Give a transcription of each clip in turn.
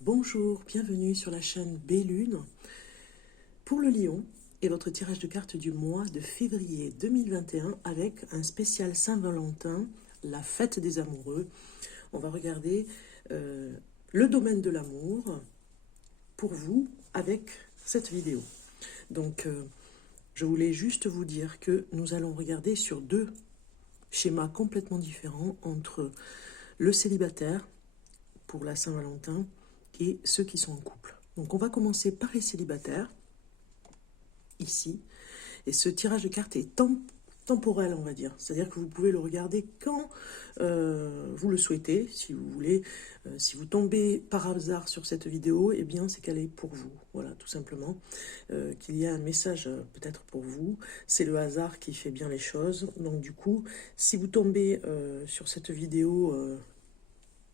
Bonjour, bienvenue sur la chaîne Bellune pour le Lion et votre tirage de cartes du mois de février 2021 avec un spécial Saint-Valentin, la fête des amoureux. On va regarder le domaine de l'amour pour vous avec cette vidéo. Donc, je voulais juste vous dire que nous allons regarder sur deux schémas complètement différents entre le célibataire pour la Saint-Valentin et ceux qui sont en couple. Donc on va commencer par les célibataires, ici. Et ce tirage de cartes est temporel, on va dire. C'est-à-dire que vous pouvez le regarder quand vous le souhaitez. Si vous voulez, si vous tombez par hasard sur cette vidéo, eh bien c'est qu'elle est pour vous. Voilà, tout simplement. Qu'il y a un message peut-être pour vous. C'est le hasard qui fait bien les choses. Donc du coup, si vous tombez sur cette vidéo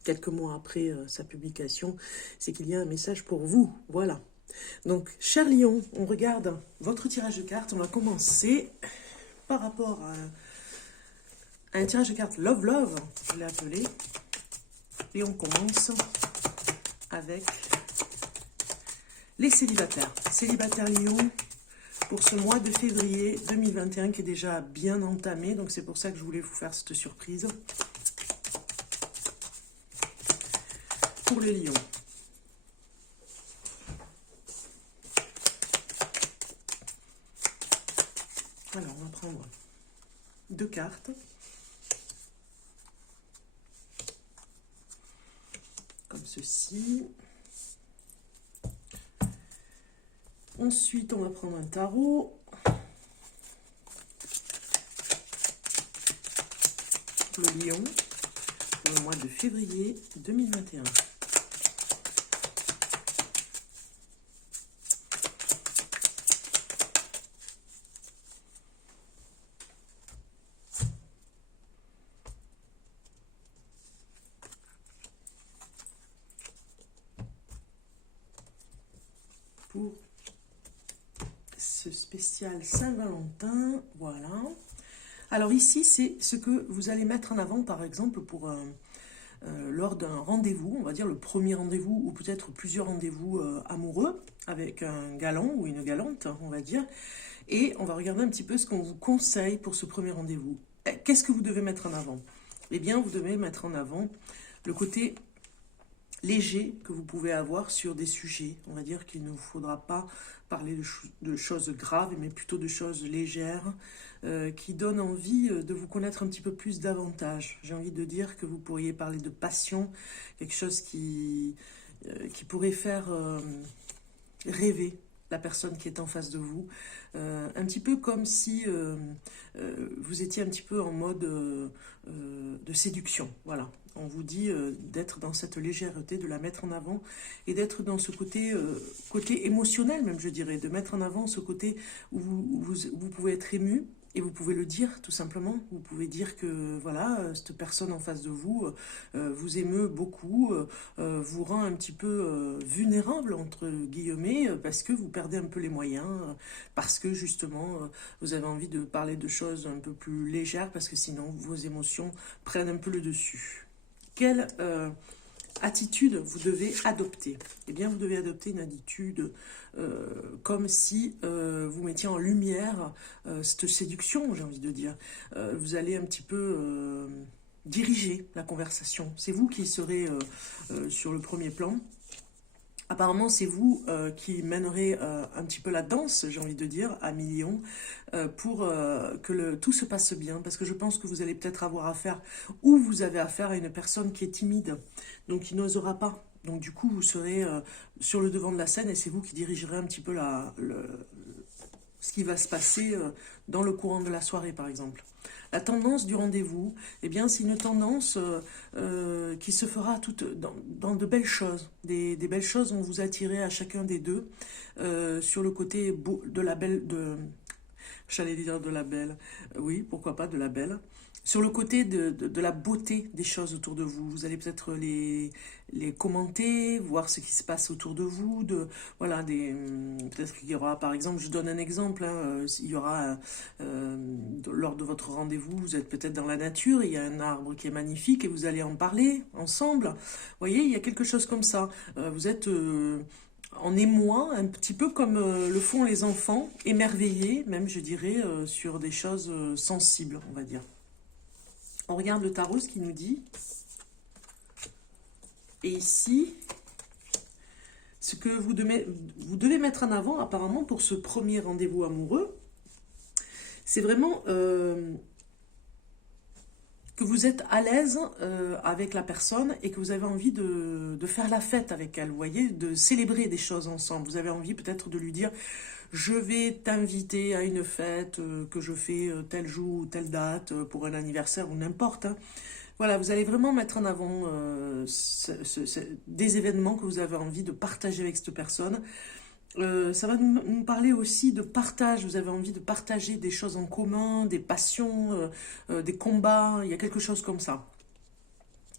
quelques mois après sa publication, c'est qu'il y a un message pour vous. Voilà. Donc, cher Lion, on regarde votre tirage de cartes. On va commencer par rapport à un tirage de cartes Love Love, je l'ai appelé. Et on commence avec les célibataires. Célibataire Lion pour ce mois de février 2021 qui est déjà bien entamé. Donc, c'est pour ça que je voulais vous faire cette surprise. Pour les lions. Alors, on va prendre deux cartes. Comme ceci. Ensuite, on va prendre un tarot. Pour le lion, pour le mois de février 2021. Pour ce spécial Saint-Valentin, voilà. Alors ici, c'est ce que vous allez mettre en avant, par exemple, pour lors d'un rendez-vous, on va dire le premier rendez-vous, ou peut-être plusieurs rendez-vous amoureux, avec un galant ou une galante, on va dire. Et on va regarder un petit peu ce qu'on vous conseille pour ce premier rendez-vous. Qu'est-ce que vous devez mettre en avant? Eh bien, vous devez mettre en avant le côté léger que vous pouvez avoir sur des sujets. On va dire qu'il ne vous faudra pas parler de choses graves, mais plutôt de choses légères qui donnent envie de vous connaître un petit peu plus davantage. J'ai envie de dire que vous pourriez parler de passion, quelque chose qui pourrait faire rêver la personne qui est en face de vous, un petit peu comme si vous étiez un petit peu en mode de séduction, voilà. On vous dit d'être dans cette légèreté, de la mettre en avant et d'être dans ce côté, côté émotionnel même, je dirais, de mettre en avant ce côté où vous pouvez être ému et vous pouvez le dire tout simplement. Vous pouvez dire que voilà, cette personne en face de vous vous émeut beaucoup, vous rend un petit peu vulnérable entre guillemets parce que vous perdez un peu les moyens, parce que justement vous avez envie de parler de choses un peu plus légères parce que sinon vos émotions prennent un peu le dessus. Quelle attitude vous devez adopter? Eh bien, vous devez adopter une attitude comme si vous mettiez en lumière cette séduction, j'ai envie de dire. Vous allez un petit peu diriger la conversation. C'est vous qui serez sur le premier plan. Apparemment, c'est vous qui mènerez un petit peu la danse, j'ai envie de dire, à millions, pour que tout se passe bien. Parce que je pense que vous allez peut-être avoir affaire, ou vous avez affaire à une personne qui est timide, donc qui n'osera pas. Donc du coup, vous serez sur le devant de la scène et c'est vous qui dirigerez un petit peu ce qui va se passer dans le courant de la soirée, par exemple. La tendance du rendez-vous, eh bien, c'est une tendance qui se fera dans de belles choses. Des belles choses vont vous attirer à chacun des deux sur le côté de la belle... J'allais dire de la belle. Oui, pourquoi pas de la belle. sur le côté de la beauté des choses autour de vous. Vous allez peut-être les commenter, voir ce qui se passe autour de vous. Voilà, peut-être qu'il y aura, par exemple, je donne un exemple, hein, il y aura, lors de votre rendez-vous, vous êtes peut-être dans la nature, il y a un arbre qui est magnifique et vous allez en parler ensemble. Vous voyez, il y a quelque chose comme ça. Vous êtes en émoi, un petit peu comme le font les enfants, émerveillés, même je dirais, sur des choses sensibles, on va dire. On regarde le tarot, ce qu'il nous dit. Et ici, ce que vous devez mettre en avant, apparemment, pour ce premier rendez-vous amoureux, c'est vraiment que vous êtes à l'aise avec la personne et que vous avez envie de faire la fête avec elle, vous voyez, de célébrer des choses ensemble. Vous avez envie peut-être de lui dire... Je vais t'inviter à une fête que je fais tel jour ou telle date pour un anniversaire ou n'importe. Hein. Voilà, vous allez vraiment mettre en avant des événements que vous avez envie de partager avec cette personne. Ça va nous parler aussi de partage. Vous avez envie de partager des choses en commun, des passions, des combats. Il y a quelque chose comme ça.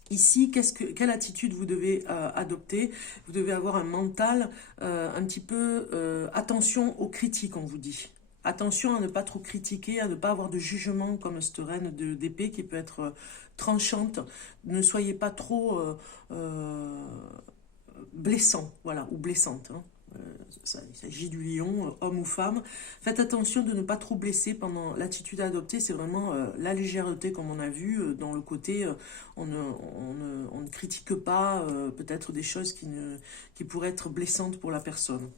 Ici, quelle attitude vous devez adopter? Vous devez avoir un mental un petit peu... attention aux critiques, on vous dit. Attention à ne pas trop critiquer, à ne pas avoir de jugement comme cette reine d'épée qui peut être tranchante. Ne soyez pas trop blessant, voilà, ou blessante. Hein. Il s'agit du lion, homme ou femme. Faites attention de ne pas trop blesser pendant l'attitude à adopter. C'est vraiment la légèreté, comme on a vu, dans le côté, on ne critique pas peut-être des choses qui pourraient être blessantes pour la personne.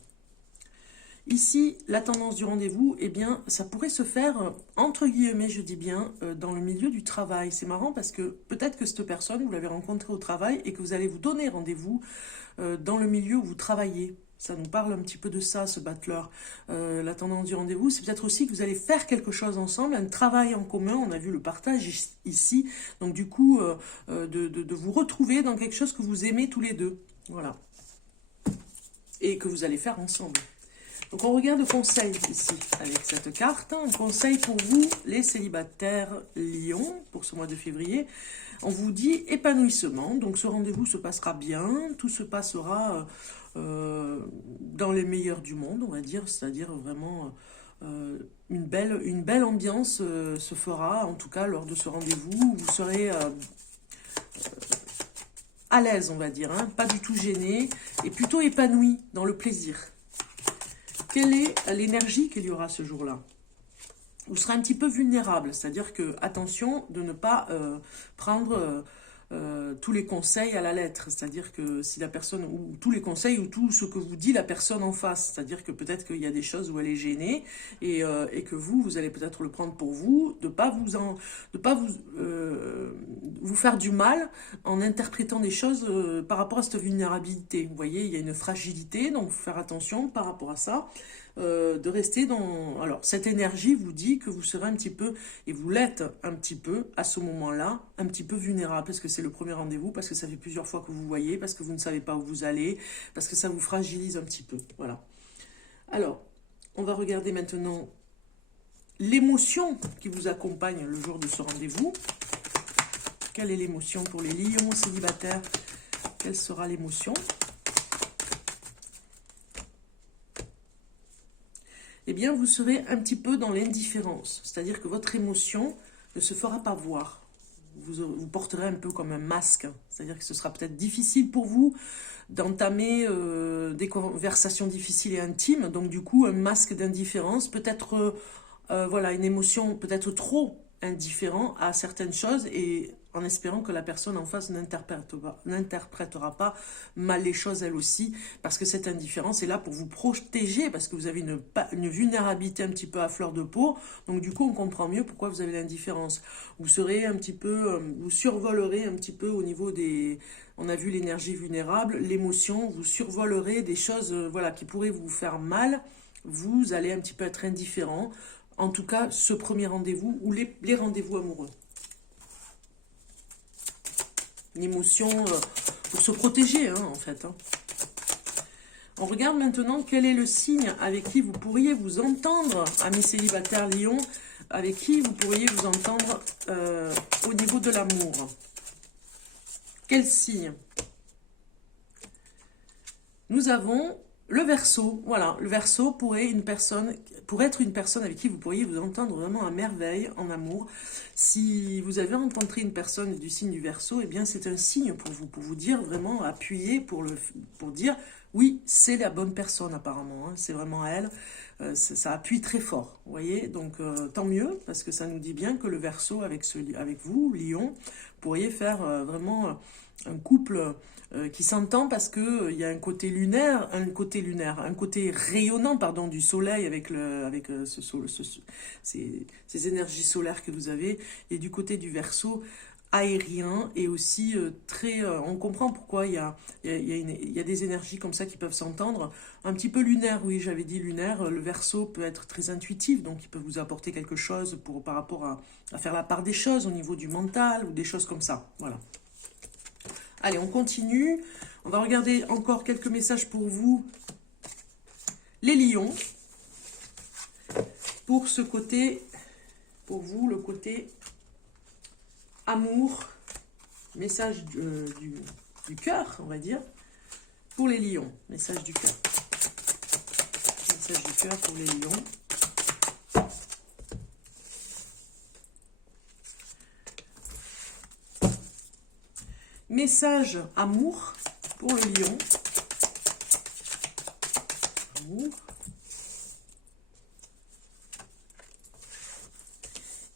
Ici, la tendance du rendez-vous, eh bien, ça pourrait se faire, entre guillemets, je dis bien, dans le milieu du travail. C'est marrant parce que peut-être que cette personne, vous l'avez rencontrée au travail et que vous allez vous donner rendez-vous dans le milieu où vous travaillez. Ça nous parle un petit peu de ça, ce battleur. La tendance du rendez-vous, c'est peut-être aussi que vous allez faire quelque chose ensemble, un travail en commun. On a vu le partage ici. Donc du coup, de vous retrouver dans quelque chose que vous aimez tous les deux. Voilà. Et que vous allez faire ensemble. Donc on regarde le conseil ici, avec cette carte. Un conseil pour vous, les célibataires Lion, pour ce mois de février. On vous dit épanouissement. Donc ce rendez-vous se passera bien. Tout se passera... dans les meilleurs du monde, on va dire, c'est-à-dire vraiment une belle ambiance se fera, en tout cas lors de ce rendez-vous. Vous serez à l'aise, on va dire, hein, pas du tout gêné, et plutôt épanoui dans le plaisir. Quelle est l'énergie qu'il y aura ce jour-là? Vous serez un petit peu vulnérable, c'est-à-dire que, attention de ne pas prendre... tous les conseils à la lettre, c'est-à-dire que si la personne, ou tous les conseils, ou tout ce que vous dit la personne en face, c'est-à-dire que peut-être qu'il y a des choses où elle est gênée, et que vous allez peut-être le prendre pour vous, de pas vous faire du mal en interprétant des choses par rapport à cette vulnérabilité. Vous voyez, il y a une fragilité, donc faut faire attention par rapport à ça. De rester dans... Alors, cette énergie vous dit que vous serez un petit peu, et vous l'êtes un petit peu, à ce moment-là, un petit peu vulnérable, parce que c'est le premier rendez-vous, parce que ça fait plusieurs fois que vous voyez, parce que vous ne savez pas où vous allez, parce que ça vous fragilise un petit peu. Voilà. Alors, on va regarder maintenant l'émotion qui vous accompagne le jour de ce rendez-vous. Quelle est l'émotion pour les lions célibataires? Quelle sera l'émotion? Eh bien, vous serez un petit peu dans l'indifférence. C'est-à-dire que votre émotion ne se fera pas voir. Vous porterez un peu comme un masque. C'est-à-dire que ce sera peut-être difficile pour vous d'entamer des conversations difficiles et intimes. Donc, du coup, un masque d'indifférence. Peut-être, voilà, une émotion peut-être trop indifférent à certaines choses et en espérant que la personne en face n'interprétera pas mal les choses elle aussi, parce que cette indifférence est là pour vous protéger, parce que vous avez une vulnérabilité un petit peu à fleur de peau, donc du coup on comprend mieux pourquoi vous avez l'indifférence. Vous serez un petit peu, vous survolerez un petit peu au niveau des... On a vu l'énergie vulnérable, l'émotion, vous survolerez des choses voilà, qui pourraient vous faire mal, vous allez un petit peu être indifférent, en tout cas ce premier rendez-vous ou les rendez-vous amoureux. Une émotion pour se protéger, hein, en fait. Hein. On regarde maintenant quel est le signe avec qui vous pourriez vous entendre, amis célibataires Lion, avec qui vous pourriez vous entendre au niveau de l'amour. Quel signe? Nous avons le Verseau. Voilà, le Verseau pourrait être une personne avec qui vous pourriez vous entendre vraiment à merveille en amour. Si vous avez rencontré une personne du signe du Verseau, eh bien c'est un signe pour vous dire vraiment, appuyer, pour dire oui, c'est la bonne personne apparemment, hein, c'est vraiment elle. Ça appuie très fort, vous voyez, donc tant mieux, parce que ça nous dit bien que le Verseau avec vous, Lion, pourriez faire vraiment un couple qui s'entend, parce que il y a un côté lunaire, un côté rayonnant, pardon, du soleil avec ces énergies solaires que vous avez, et du côté du Verseau aérien, et aussi très... on comprend pourquoi il y a des énergies comme ça qui peuvent s'entendre. Un petit peu lunaire, oui, j'avais dit lunaire. Le Verseau peut être très intuitif, donc il peut vous apporter quelque chose par rapport à faire la part des choses au niveau du mental, ou des choses comme ça. Voilà. Allez, on continue. On va regarder encore quelques messages pour vous, les lions. Pour ce côté, pour vous, le côté amour, message du cœur, on va dire, pour les lions. Message du cœur. Message du cœur pour les lions. Message amour pour le lion. Amour.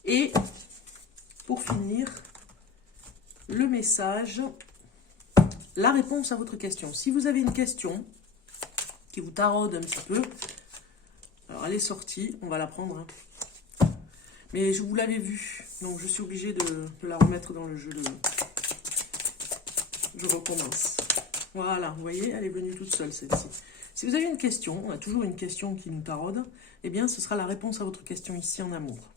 Et pour finir, le message, la réponse à votre question. Si vous avez une question qui vous taraude un petit peu, alors elle est sortie, on va la prendre. Hein. Mais je vous l'avais vue, donc je suis obligée de la remettre dans le jeu. Je recommence. Voilà, vous voyez, elle est venue toute seule, celle-ci. Si vous avez une question, on a toujours une question qui nous taraude, eh bien, ce sera la réponse à votre question ici en amour.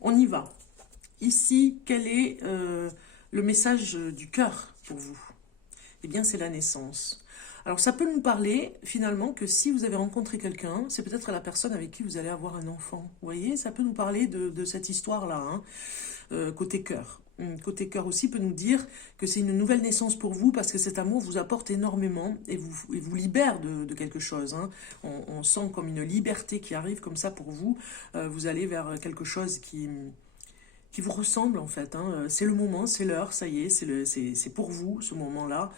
On y va. Ici, quel est le message du cœur pour vous? Eh bien, c'est la naissance. Alors, ça peut nous parler, finalement, que si vous avez rencontré quelqu'un, c'est peut-être la personne avec qui vous allez avoir un enfant. Vous voyez, ça peut nous parler de cette histoire-là, hein, côté cœur. Côté cœur aussi peut nous dire que c'est une nouvelle naissance pour vous, parce que cet amour vous apporte énormément et vous libère de quelque chose. Hein. On sent comme une liberté qui arrive comme ça pour vous. Vous allez vers quelque chose qui vous ressemble en fait. Hein. C'est le moment, c'est l'heure, ça y est, c'est pour vous ce moment-là.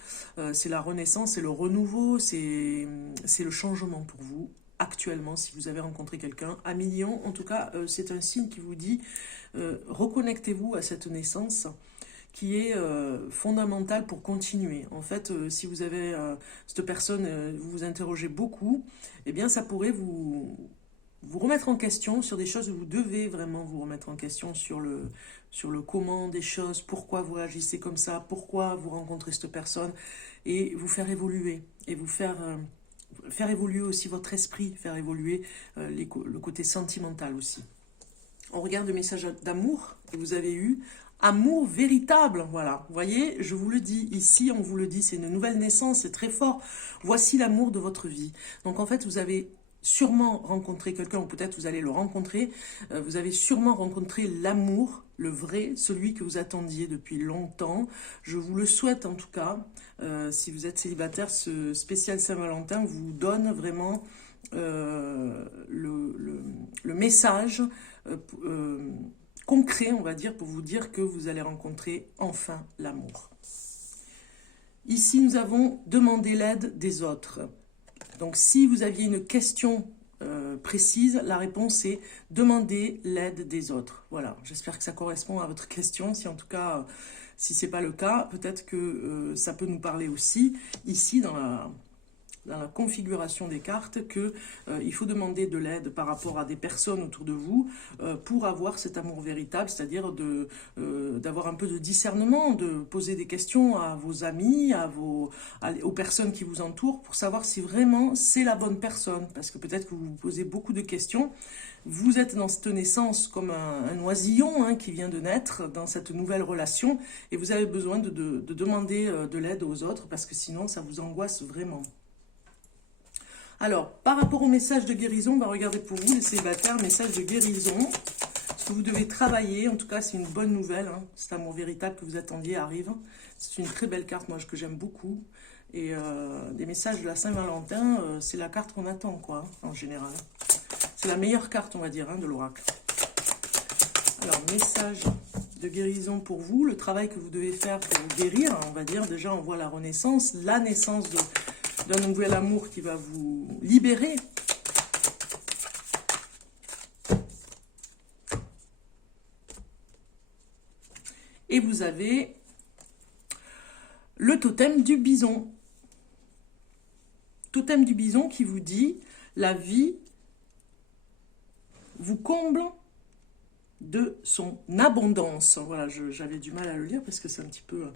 C'est la renaissance, c'est le renouveau, c'est le changement pour vous. Actuellement, si vous avez rencontré quelqu'un, à millions, en tout cas, c'est un signe qui vous dit reconnectez-vous à cette naissance qui est fondamentale pour continuer. En fait, si vous avez cette personne, vous vous interrogez beaucoup, eh bien, ça pourrait vous remettre en question sur des choses où vous devez vraiment vous remettre en question sur le comment des choses, pourquoi vous réagissez comme ça, pourquoi vous rencontrez cette personne, et vous faire évoluer, et vous faire évoluer aussi votre esprit, faire évoluer le côté sentimental aussi. On regarde le message d'amour que vous avez eu. Amour véritable, voilà. Vous voyez, je vous le dis, ici, on vous le dit, c'est une nouvelle naissance, c'est très fort. Voici l'amour de votre vie. Donc en fait, vous avez sûrement rencontré quelqu'un, ou peut-être vous allez le rencontrer. Vous avez sûrement rencontré l'amour, le vrai, celui que vous attendiez depuis longtemps. Je vous le souhaite en tout cas. Si vous êtes célibataire, ce spécial Saint-Valentin vous donne vraiment le message concret, on va dire, pour vous dire que vous allez rencontrer enfin l'amour. Ici, nous avons demandé l'aide des autres. Donc, si vous aviez une question précise, la réponse est demander l'aide des autres. Voilà, j'espère que ça correspond à votre question. Si en tout cas, si ce n'est pas le cas, peut-être que ça peut nous parler aussi, ici, dans la configuration des cartes, qu'il faut demander de l'aide par rapport à des personnes autour de vous pour avoir cet amour véritable, c'est-à-dire d'avoir un peu de discernement, de poser des questions à vos amis, aux personnes qui vous entourent, pour savoir si vraiment c'est la bonne personne. Parce que peut-être que vous vous posez beaucoup de questions. Vous êtes dans cette naissance comme un oisillon hein, qui vient de naître dans cette nouvelle relation, et vous avez besoin de demander de l'aide aux autres, parce que sinon ça vous angoisse vraiment. Alors, par rapport au message de guérison, on va regarder pour vous, les célibataires, message de guérison. Ce que vous devez travailler, en tout cas, c'est une bonne nouvelle. Hein. Cet amour véritable que vous attendiez arrive. C'est une très belle carte, moi, que j'aime beaucoup. Et des messages de la Saint-Valentin, c'est la carte qu'on attend, quoi, en général. C'est la meilleure carte, on va dire, hein, de l'oracle. Alors, message de guérison pour vous, le travail que vous devez faire pour vous guérir, hein, on va dire. Déjà, on voit la renaissance, la naissance d'un nouvel amour qui va vous libérer. Et vous avez le totem du bison. Totem du bison qui vous dit, la vie vous comble de son abondance. Voilà, j'avais du mal à le lire parce que c'est un petit peu...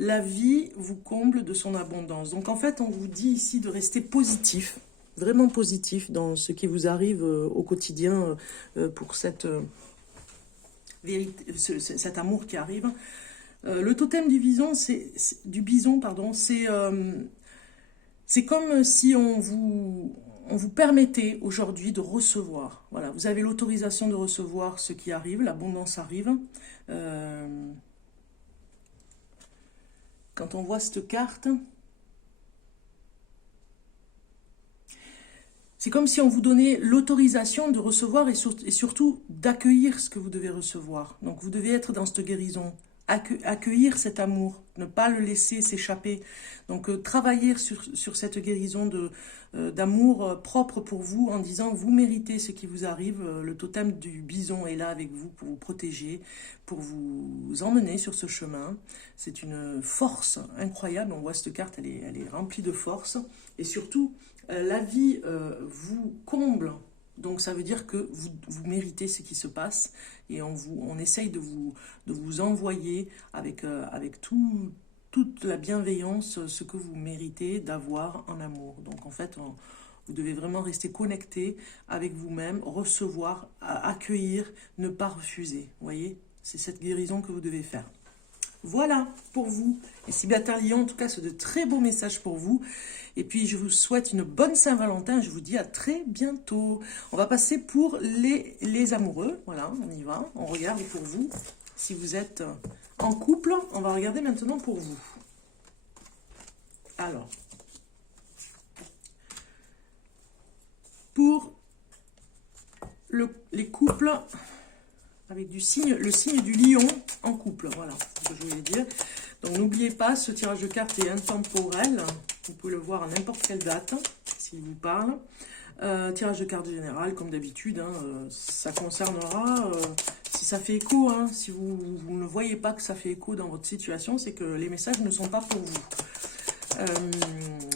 La vie vous comble de son abondance. Donc en fait, on vous dit ici de rester positif, vraiment positif dans ce qui vous arrive au quotidien pour cette vérité, cet amour qui arrive. Le totem du bison, c'est comme si on vous permettait aujourd'hui de recevoir. Voilà, vous avez l'autorisation de recevoir ce qui arrive, l'abondance arrive. Quand on voit cette carte, c'est comme si on vous donnait l'autorisation de recevoir et surtout d'accueillir ce que vous devez recevoir. Donc vous devez être dans cette guérison, accueillir cet amour, ne pas le laisser s'échapper. Donc travailler sur cette guérison d'amour propre pour vous en disant vous méritez ce qui vous arrive. Le totem du bison est là avec vous pour vous protéger, pour vous emmener sur ce chemin. C'est une force incroyable. On voit cette carte, elle est remplie de force. Et surtout, la vie vous comble. Donc ça veut dire que vous méritez ce qui se passe et on essaye de vous envoyer avec toute la bienveillance ce que vous méritez d'avoir en amour. Donc en fait, vous devez vraiment rester connecté avec vous-même, recevoir, accueillir, ne pas refuser. Vous voyez, c'est cette guérison que vous devez faire. Voilà pour vous. Et célibataires Lion, en tout cas, c'est de très beaux messages pour vous. Et puis, je vous souhaite une bonne Saint-Valentin. Je vous dis à très bientôt. On va passer pour les amoureux. Voilà, on y va. On regarde pour vous. Si vous êtes en couple, on va regarder maintenant pour vous. Alors, pour les couples avec le signe du lion en couple, voilà ce que je voulais dire. Donc n'oubliez pas, ce tirage de cartes est intemporel, vous pouvez le voir à n'importe quelle date, s'il vous parle. Tirage de cartes général, comme d'habitude, hein, ça concernera, si ça fait écho, hein, si vous ne voyez pas que ça fait écho dans votre situation, c'est que les messages ne sont pas pour vous.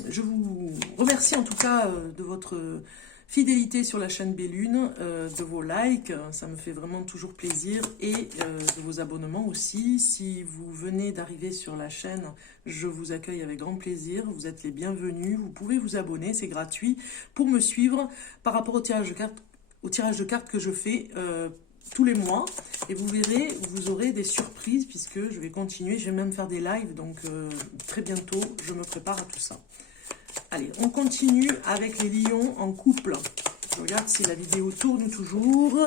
Je vous remercie en tout cas de votre fidélité sur la chaîne Bellune, de vos likes, ça me fait vraiment toujours plaisir, et de vos abonnements aussi. Si vous venez d'arriver sur la chaîne, je vous accueille avec grand plaisir, vous êtes les bienvenus, vous pouvez vous abonner, c'est gratuit, pour me suivre par rapport au tirage de cartes que je fais tous les mois, et vous verrez, vous aurez des surprises, puisque je vais continuer, je vais même faire des lives, donc très bientôt, je me prépare à tout ça. Allez, on continue avec les lions en couple. Je regarde si la vidéo tourne toujours.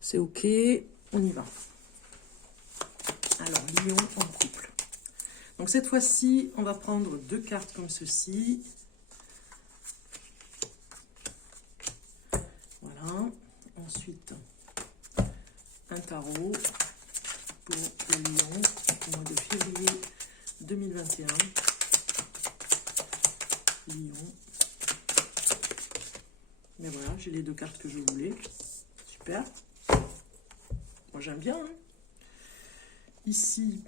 C'est ok, on y va. Alors, lion en couple. Donc cette fois-ci, on va prendre deux cartes comme ceci. Voilà. Ensuite, un tarot pour le lion au mois de février 2021. Lion. Mais voilà, j'ai les deux cartes que je voulais. Super. Moi, j'aime bien. Hein. Ici,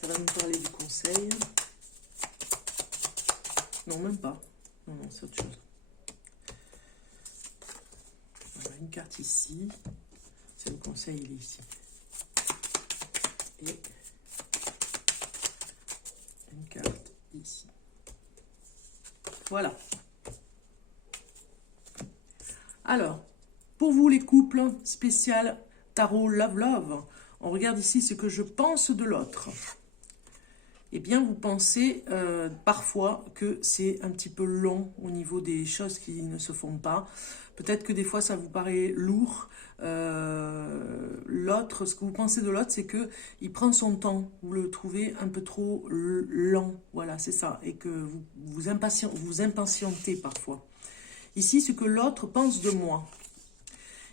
ça va nous parler du conseil. Non, même pas. Non, non, c'est autre chose. Voilà, une carte ici. C'est le conseil, il est ici. Et une carte ici. Voilà. Alors, pour vous les couples, spécial tarot Love Love, on regarde ici ce que je pense de l'autre. eh bien vous pensez parfois que c'est un petit peu long au niveau des choses qui ne se font pas. Peut-être que des fois ça vous paraît lourd. L'autre, ce que vous pensez de l'autre, c'est que il prend son temps. Vous le trouvez un peu trop lent. Voilà, c'est ça. Et que vous impatientez parfois. Ici, ce que l'autre pense de moi.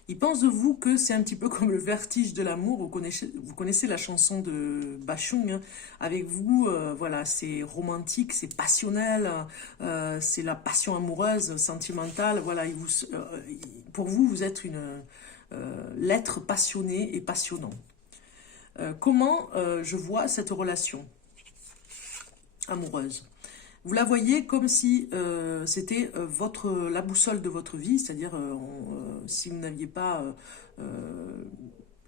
Il pense de vous que c'est un petit peu comme le vertige de l'amour. Vous connaissez la chanson de Bachung, hein. Avec vous, voilà, c'est romantique, c'est passionnel, c'est la passion amoureuse, sentimentale. Voilà, pour vous, vous êtes l'être passionné et passionnant. Comment je vois cette relation amoureuse? Vous la voyez comme si c'était la boussole de votre vie, c'est-à-dire si vous n'aviez pas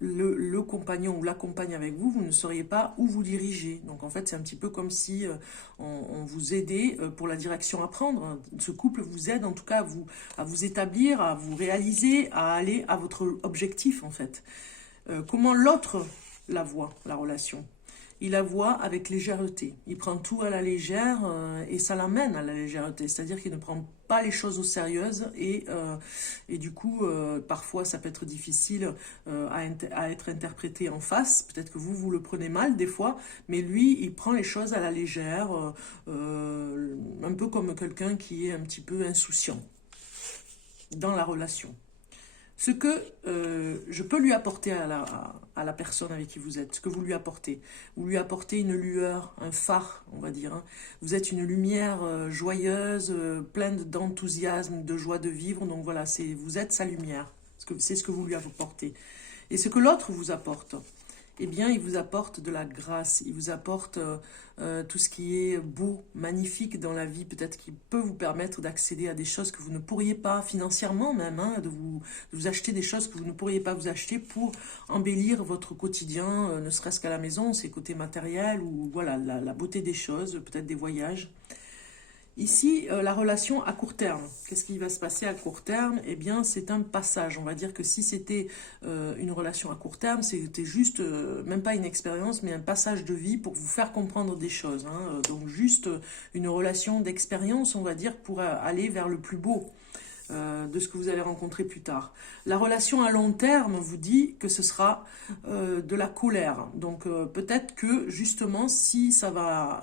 le compagnon ou la compagne avec vous, vous ne sauriez pas où vous diriger. Donc en fait, c'est un petit peu comme si on vous aidait pour la direction à prendre. Ce couple vous aide en tout cas à vous établir, à vous réaliser, à aller à votre objectif en fait. Comment l'autre la voit, la relation? Il la voit avec légèreté. Il prend tout à la légère et ça l'amène à la légèreté. C'est-à-dire qu'il ne prend pas les choses au sérieux et du coup, parfois, ça peut être difficile à être interprété en face. Peut-être que vous le prenez mal des fois, mais lui, il prend les choses à la légère, un peu comme quelqu'un qui est un petit peu insouciant dans la relation. Ce que je peux lui apporter à la personne avec qui vous êtes, ce que vous lui apportez une lueur, un phare, on va dire, hein. Vous êtes une lumière joyeuse, pleine d'enthousiasme, de joie de vivre, donc voilà, vous êtes sa lumière, c'est ce que vous lui apportez. Et ce que l'autre vous apporte, eh bien, il vous apporte de la grâce, il vous apporte tout ce qui est beau, magnifique dans la vie, peut-être qui peut vous permettre d'accéder à des choses que vous ne pourriez pas, financièrement même, hein, de vous acheter des choses que vous ne pourriez pas vous acheter pour embellir votre quotidien, ne serait-ce qu'à la maison, c'est côté matériel, ou voilà, la beauté des choses, peut-être des voyages. Ici, la relation à court terme. Qu'est-ce qui va se passer à court terme? Eh bien, c'est un passage. On va dire que si c'était une relation à court terme, c'était juste, même pas une expérience, mais un passage de vie pour vous faire comprendre des choses, hein. Donc, juste une relation d'expérience, on va dire, pour aller vers le plus beau de ce que vous allez rencontrer plus tard. La relation à long terme vous dit que ce sera de la colère. Donc peut-être que justement si ça va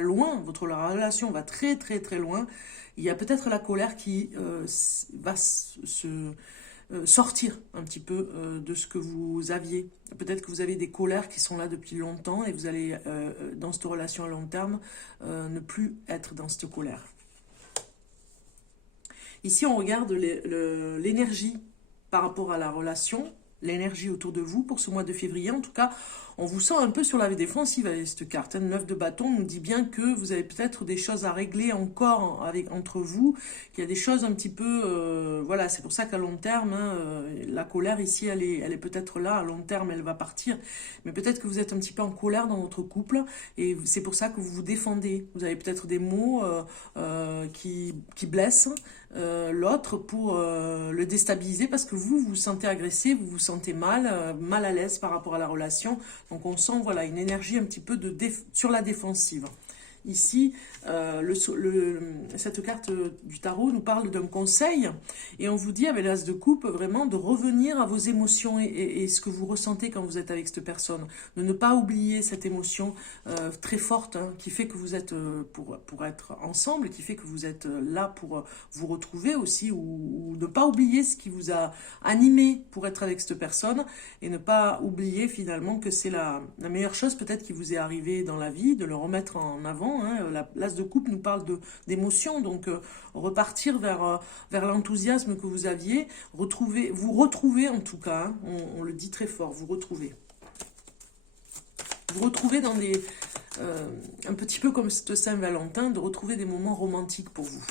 loin, votre relation va très très très loin, il y a peut-être la colère qui va sortir un petit peu de ce que vous aviez. Peut-être que vous avez des colères qui sont là depuis longtemps et vous allez, dans cette relation à long terme, ne plus être dans cette colère. Ici, on regarde l'énergie par rapport à la relation, l'énergie autour de vous pour ce mois de février. En tout cas, on vous sent un peu sur la défensive avec cette carte. Le 9 de bâton nous dit bien que vous avez peut-être des choses à régler encore entre vous, qu'il y a des choses un petit peu... voilà, c'est pour ça qu'à long terme, hein, la colère ici, elle est peut-être là. À long terme, elle va partir. Mais peut-être que vous êtes un petit peu en colère dans votre couple et c'est pour ça que vous vous défendez. Vous avez peut-être des mots qui blessent l'autre pour le déstabiliser parce que vous vous sentez agressé, vous vous sentez mal à l'aise par rapport à la relation. Donc on sent voilà, une énergie un petit peu sur la défensive. Ici, cette carte du tarot nous parle d'un conseil et on vous dit avec l'as de coupe vraiment de revenir à vos émotions et ce que vous ressentez quand vous êtes avec cette personne. De ne pas oublier cette émotion très forte hein, qui fait que vous êtes pour être ensemble, qui fait que vous êtes là pour vous retrouver aussi ou ne pas oublier ce qui vous a animé pour être avec cette personne et ne pas oublier finalement que c'est la meilleure chose peut-être qui vous est arrivée dans la vie, de le remettre en avant. Hein, l'as de coupe nous parle d'émotion, donc repartir vers l'enthousiasme que vous aviez, vous retrouver en tout cas, hein, on le dit très fort, vous retrouvez dans des, un petit peu comme cette Saint-Valentin, de retrouver des moments romantiques pour vous.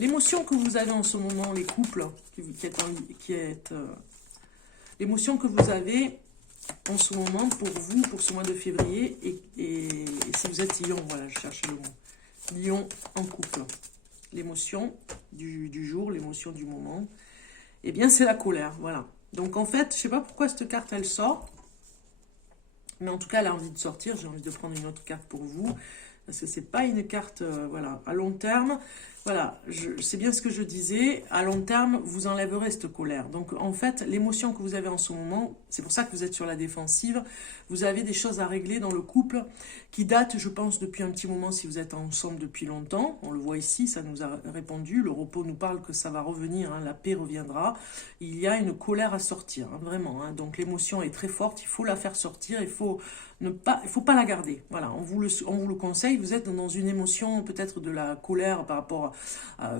L'émotion que vous avez en ce moment, les couples, l'émotion que vous avez en ce moment pour vous, pour ce mois de février, et si vous êtes lion, voilà, je cherche le mot, lion en couple. L'émotion du jour, l'émotion du moment, eh bien c'est la colère, voilà. Donc en fait, je ne sais pas pourquoi cette carte elle sort, Mais en tout cas, elle a envie de sortir. J'ai envie de prendre une autre carte pour vous. Parce que c'est pas une carte, voilà, à long terme. Voilà, c'est bien ce que je disais. À long terme, vous enlèverez cette colère. Donc, en fait, l'émotion que vous avez en ce moment, c'est pour ça que vous êtes sur la défensive. Vous avez des choses à régler dans le couple qui datent, je pense, depuis un petit moment si vous êtes ensemble depuis longtemps. On le voit ici, ça nous a répondu. Le repos nous parle que ça va revenir, hein, la paix reviendra. Il y a une colère à sortir, hein, vraiment. Hein. Donc, l'émotion est très forte, il faut la faire sortir, il faut pas la garder. Voilà, on vous le conseille. Vous êtes dans une émotion peut-être de la colère par rapport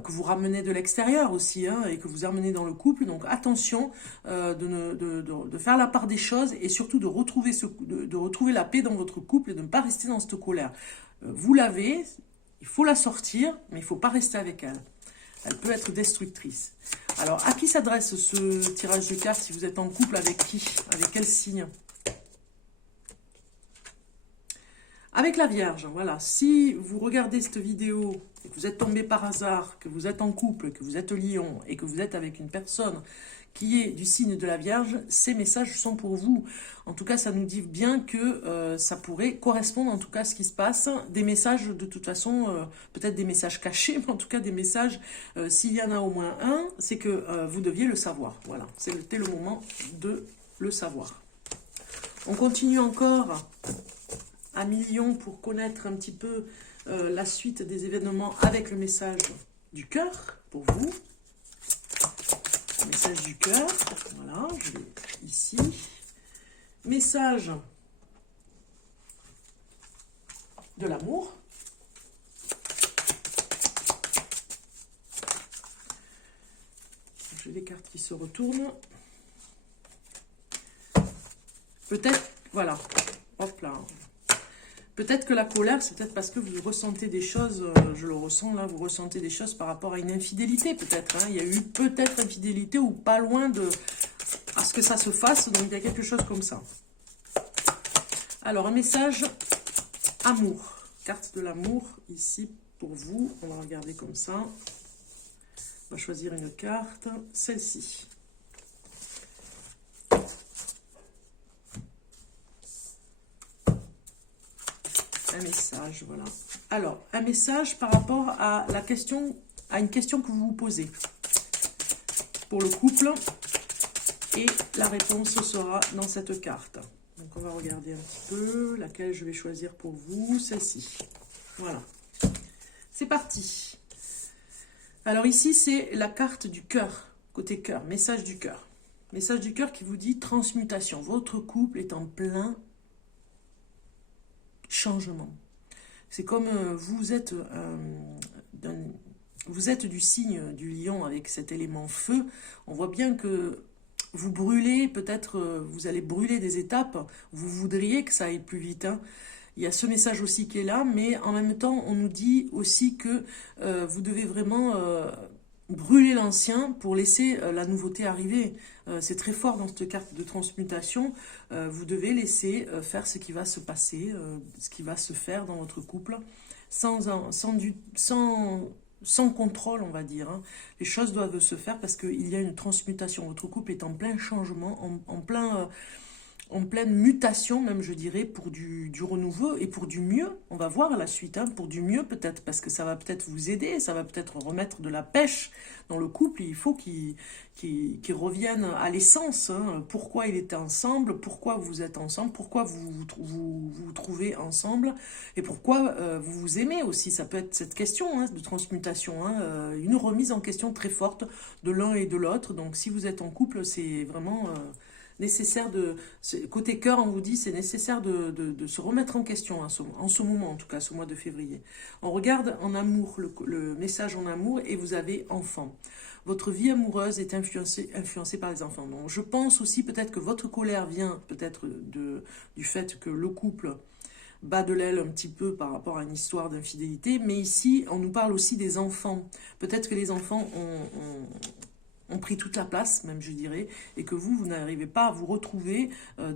que vous ramenez de l'extérieur aussi, hein, et que vous amenez dans le couple. Donc attention de faire la part des choses et surtout de retrouver la paix dans votre couple et de ne pas rester dans cette colère. Vous l'avez, il faut la sortir, mais il ne faut pas rester avec elle. Elle peut être destructrice. Alors, à qui s'adresse ce tirage de cartes si vous êtes en couple? Avec qui? Avec quel signe? Avec la Vierge, voilà. Si vous regardez cette vidéo et que vous êtes tombé par hasard, que vous êtes en couple, que vous êtes lion et que vous êtes avec une personne qui est du signe de la Vierge, ces messages sont pour vous. En tout cas, ça nous dit bien que ça pourrait correspondre en tout cas à ce qui se passe. Des messages, de toute façon, peut-être des messages cachés, mais en tout cas des messages, s'il y en a au moins un, c'est que vous deviez le savoir. Voilà, c'était le moment de le savoir. On continue encore à millions pour connaître un petit peu la suite des événements avec le message du cœur pour vous. Message du cœur, voilà, je l'ai ici. Message de l'amour. J'ai des cartes qui se retournent. Peut-être, voilà, hop là. Peut-être que la colère, c'est peut-être parce que vous ressentez des choses, je le ressens là, vous ressentez des choses par rapport à une infidélité peut-être. Hein. Il y a eu peut-être infidélité ou pas loin à ce que ça se fasse, donc il y a quelque chose comme ça. Alors, un message amour. Carte de l'amour ici pour vous. On va regarder comme ça. On va choisir une carte, celle-ci. Un message, voilà. Alors, un message par rapport à la question, à une question que vous vous posez pour le couple. Et la réponse sera dans cette carte. Donc, on va regarder un petit peu laquelle je vais choisir pour vous. Celle-ci. Voilà. C'est parti. Alors ici, c'est la carte du cœur, côté cœur, message du cœur. Message du cœur qui vous dit transmutation. Votre couple est en plein changement. C'est comme vous êtes du signe du lion avec cet élément feu. On voit bien que vous brûlez, peut-être vous allez brûler des étapes. Vous voudriez que ça aille plus vite. Hein. Il y a ce message aussi qui est là, mais en même temps, on nous dit aussi que vous devez vraiment brûler l'ancien pour laisser la nouveauté arriver. C'est très fort dans cette carte de transmutation. Vous devez laisser faire ce qui va se passer, ce qui va se faire dans votre couple, sans contrôle, on va dire. Hein. Les choses doivent se faire parce qu'il y a une transmutation. Votre couple est en plein changement, en pleine mutation même, je dirais, pour du renouveau et pour du mieux. On va voir à la suite, hein, pour du mieux peut-être, parce que ça va peut-être vous aider, ça va peut-être remettre de la pêche dans le couple. Il faut qu'il revienne à l'essence. Hein. Pourquoi il était ensemble, pourquoi vous êtes ensemble, pourquoi vous vous trouvez ensemble et pourquoi vous vous aimez aussi. Ça peut être cette question, hein, de transmutation, hein, une remise en question très forte de l'un et de l'autre. Donc si vous êtes en couple, c'est vraiment... nécessaire côté cœur, on vous dit, c'est nécessaire de se remettre en question en ce moment, en tout cas, ce mois de février. On regarde en amour, le message en amour, et vous avez enfant. Votre vie amoureuse est influencée par les enfants. Donc, je pense aussi peut-être que votre colère vient peut-être du fait que le couple bat de l'aile un petit peu par rapport à une histoire d'infidélité, mais ici, on nous parle aussi des enfants. Peut-être que les enfants ont pris toute la place, même je dirais, et que vous n'arrivez pas à vous retrouver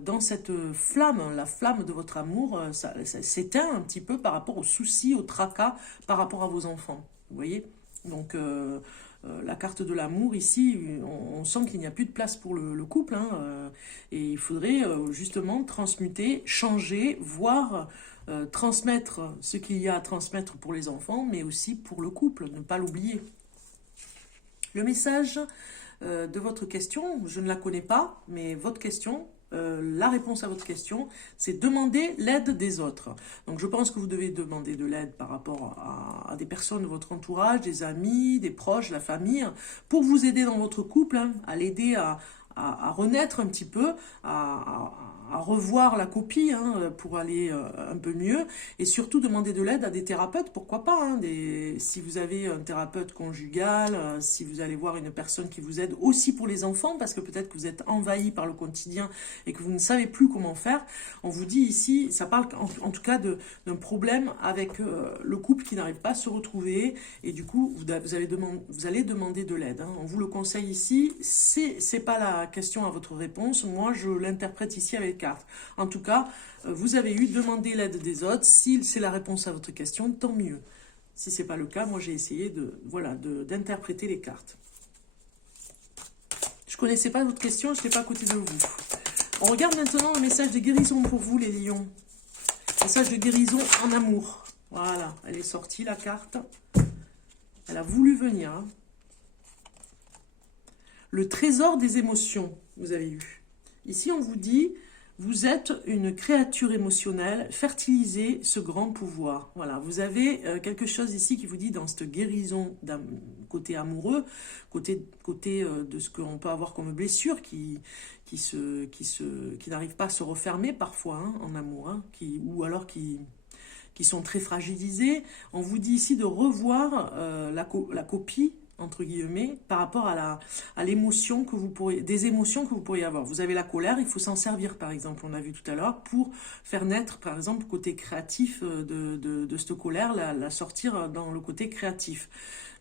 dans cette flamme, la flamme de votre amour, ça s'éteint un petit peu par rapport aux soucis, aux tracas, par rapport à vos enfants, vous voyez. Donc, la carte de l'amour, ici, on sent qu'il n'y a plus de place pour le couple, hein, et il faudrait justement transmuter, changer, voire transmettre ce qu'il y a à transmettre pour les enfants, mais aussi pour le couple, ne pas l'oublier. Le message de votre question, je ne la connais pas, mais votre question, la réponse à votre question, c'est demander l'aide des autres. Donc je pense que vous devez demander de l'aide par rapport à des personnes de votre entourage, des amis, des proches, la famille, pour vous aider dans votre couple, hein, à l'aider à renaître un petit peu, à revoir la copie, hein, pour aller un peu mieux, et surtout demander de l'aide à des thérapeutes, pourquoi pas, hein, si vous avez un thérapeute conjugal, si vous allez voir une personne qui vous aide aussi pour les enfants, parce que peut-être que vous êtes envahi par le quotidien et que vous ne savez plus comment faire. On vous dit ici, ça parle en tout cas d'un problème avec le couple qui n'arrive pas à se retrouver, et du coup vous allez demander de l'aide, hein. On vous le conseille ici, c'est pas la question à votre réponse, moi je l'interprète ici avec les cartes. En tout cas, vous avez eu demandé l'aide des autres, si c'est la réponse à votre question, tant mieux. Si c'est pas le cas, moi j'ai essayé d'interpréter les cartes. Je connaissais pas votre question, je n'étais pas à côté de vous. On regarde maintenant le message de guérison pour vous, les lions. Message de guérison en amour. Voilà, elle est sortie, la carte. Elle a voulu venir, hein. Le trésor des émotions, vous avez eu. Ici, on vous dit, vous êtes une créature émotionnelle, fertilisez ce grand pouvoir. Voilà, vous avez quelque chose ici qui vous dit dans cette guérison d'un côté amoureux, côté de ce qu'on peut avoir comme blessure qui n'arrive pas à se refermer parfois, hein, en amour, hein, ou alors qui sont très fragilisés. On vous dit ici de revoir la copie, entre guillemets, par rapport à l'émotion que vous pourriez, des émotions que vous pourriez avoir. Vous avez la colère, il faut s'en servir, par exemple, on a vu tout à l'heure, pour faire naître, par exemple, côté créatif de cette colère, la sortir dans le côté créatif.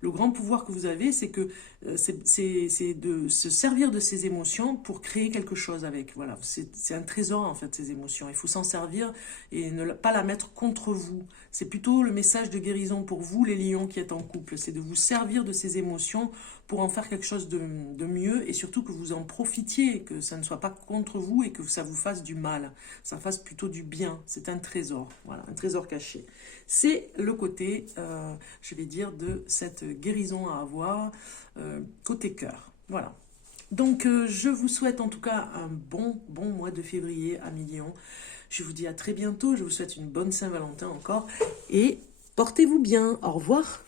Le grand pouvoir que vous avez, c'est que c'est de se servir de ces émotions pour créer quelque chose avec. Voilà, c'est un trésor en fait, ces émotions. Il faut s'en servir et ne pas la mettre contre vous. C'est plutôt le message de guérison pour vous, les lions qui êtes en couple. C'est de vous servir de ces émotions pour en faire quelque chose de mieux et surtout que vous en profitiez, que ça ne soit pas contre vous et que ça vous fasse du mal. Ça fasse plutôt du bien. C'est un trésor. Voilà, un trésor caché. C'est le côté, je vais dire, de cette guérison à avoir côté cœur. Voilà. Donc, je vous souhaite en tout cas un bon mois de février, amis lions. Je vous dis à très bientôt. Je vous souhaite une bonne Saint-Valentin encore. Et portez-vous bien. Au revoir.